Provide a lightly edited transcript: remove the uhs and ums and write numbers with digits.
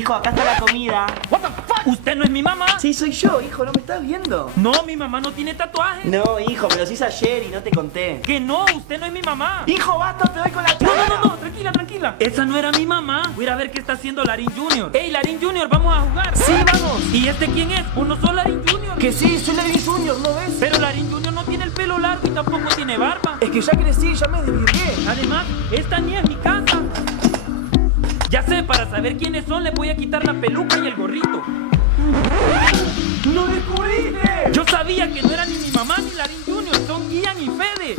Hijo, acá está la comida. What the fuck? ¿Usted no es mi mamá? Sí, soy yo, hijo, ¿no me estás viendo? No, mi mamá no tiene tatuajes. No, hijo, me los hice ayer y no te conté. Que no, usted no es mi mamá. Hijo, basta, te doy con la No, cara. no, no, no, tranquila, tranquila. Esa no era mi mamá. Voy a ir a ver qué está haciendo Larín Jr. Ey, Larín Jr., vamos a jugar. Sí, vamos. ¿Y este quién es? ¿O no soy Larín Jr.? Que sí, soy Larín Junior, ¿no ves? Pero Larín Jr. no tiene el pelo largo y tampoco tiene barba. Es que ya crecí, ya me desvirgué. Además, esta ni es mi casa. Ya sé, para saber quiénes son, les voy a quitar la peluca y el gorrito. ¡Lo descubriste! Yo sabía que no era ni mi mamá ni Larín Jr., son Ian y Fede.